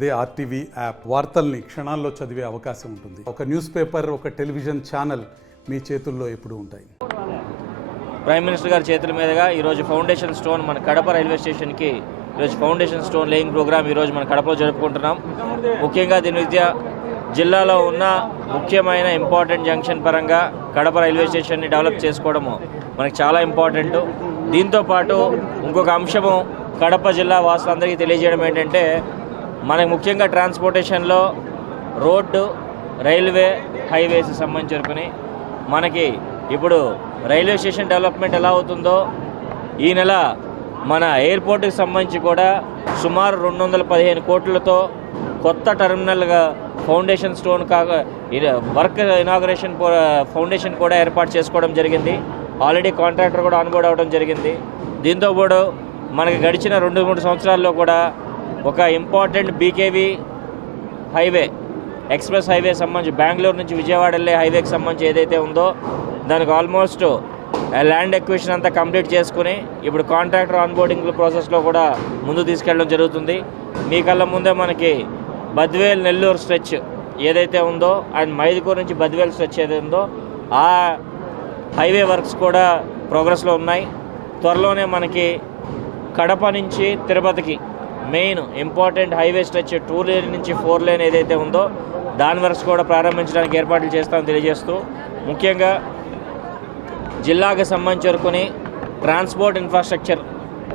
అదే RTV app వార్తల్ని క్షణాల్లో చదివే అవకాశం ఉంటుంది. ఒక న్యూస్ పేపర్, ఒక టెలివిజన్ ఛానల్ మీ చేతుల్లో ఎప్పుడూ ఉంటాయి. ప్రైమ్ మినిస్టర్ గారి చేతుల మీదుగా ఈరోజు ఫౌండేషన్ స్టోన్ మన కడప రైల్వే స్టేషన్కి ఈరోజు ఫౌండేషన్ స్టోన్ లేయింగ్ ప్రోగ్రామ్ ఈరోజు మన కడపలో జరుపుకుంటున్నాం. ముఖ్యంగా దీని విద్య జిల్లాలో ఉన్న ముఖ్యమైన ఇంపార్టెంట్ జంక్షన్ పరంగా కడప రైల్వే స్టేషన్ని డెవలప్ చేసుకోవడము మనకి చాలా ఇంపార్టెంట్. దీంతోపాటు ఇంకొక అంశము కడప జిల్లా వాసులందరికీ తెలియజేయడం ఏంటంటే, మనకి ముఖ్యంగా ట్రాన్స్పోర్టేషన్లో రోడ్డు, రైల్వే, హైవేస్ సంబంధించుకుని మనకి ఇప్పుడు రైల్వే స్టేషన్ డెవలప్మెంట్ ఎలా అవుతుందో ఈ నెల మన ఎయిర్పోర్ట్కి సంబంధించి కూడా సుమారు 215 కోట్లతో కొత్త టెర్మినల్గా foundation stone work inauguration foundation కూడా ఏర్పాటు చేసుకోవడం జరిగింది. ఆల్రెడీ కాంట్రాక్టర్ కూడా ఆన్బోర్డ్ అవ్వడం జరిగింది. దీంతో పాటు మనకి గడిచిన 2-3 సంవత్సరాల్లో కూడా ఒక important BKV highway, express highway సంబంధించి బెంగళూరు నుంచి విజయవాడ వెళ్ళే హైవేకి సంబంధించి ఏదైతే ఉందో దానికి ఆల్మోస్ట్ ల్యాండ్ ఎక్విజిషన్ అంతా కంప్లీట్ చేసుకుని ఇప్పుడు కాంట్రాక్టర్ ఆన్బోర్డింగ్ ప్రాసెస్లో కూడా ముందు తీసుకెళ్ళడం జరుగుతుంది. మీ కళ్ళ ముందే మనకి బద్వేల్ నెల్లూరు స్ట్రెచ్ ఏదైతే ఉందో అండ్ మైదుకూరు నుంచి బద్వేల్ స్ట్రెచ్ ఏదైతే ఉందో ఆ హైవే వర్క్స్ కూడా ప్రోగ్రెస్లో ఉన్నాయి. త్వరలోనే మనకి కడప నుంచి తిరుపతికి main important highway stretch 2 lane నుంచి 4 లేన్ ఏదైతే ఉందో దాని వర్క్స్ కూడా ప్రారంభించడానికి ఏర్పాట్లు చేస్తామని తెలియజేస్తూ, ముఖ్యంగా జిల్లాకు సంబంధించి వరకుని ట్రాన్స్పోర్ట్ ఇన్ఫ్రాస్ట్రక్చర్,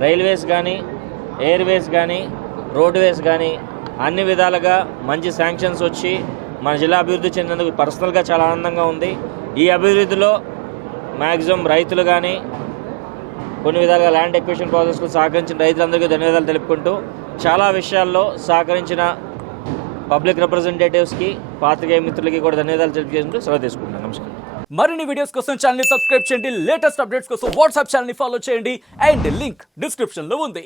రైల్వేస్ కానీ, ఎయిర్వేస్ కానీ, రోడ్వేస్ కానీ అన్ని విధాలుగా మంచి శాంక్షన్స్ వచ్చి మన జిల్లా అభివృద్ధి చెందేందుకు పర్సనల్గా చాలా ఆనందంగా ఉంది. ఈ అభివృద్ధిలో మ్యాక్సిమం రైతులు కానీ కొన్ని విధాలుగా ల్యాండ్ ఎక్విజిషన్ ప్రాసెస్కు సహకరించిన రైతులందరికీ ధన్యవాదాలు తెలుపుకుంటూ, చాలా విషయాల్లో సహకరించిన పబ్లిక్ రిప్రజెంటేటివ్స్కి, పాత్రికేయ మిత్రులకి కూడా ధన్యవాదాలు తెలుపుకుంటూ సెలవు తీసుకుంటున్నాను. నమస్కారం. మరిన్ని వీడియోస్ కోసం ఛానల్ ని సబ్స్క్రైబ్ చేయండి. లేటెస్ట్ అప్డేట్స్ కోసం వాట్సాప్ ఛానల్ ని ఫాలో చేయండి. అండ్ లింక్ డిస్క్రిప్షన్ లో ఉంది.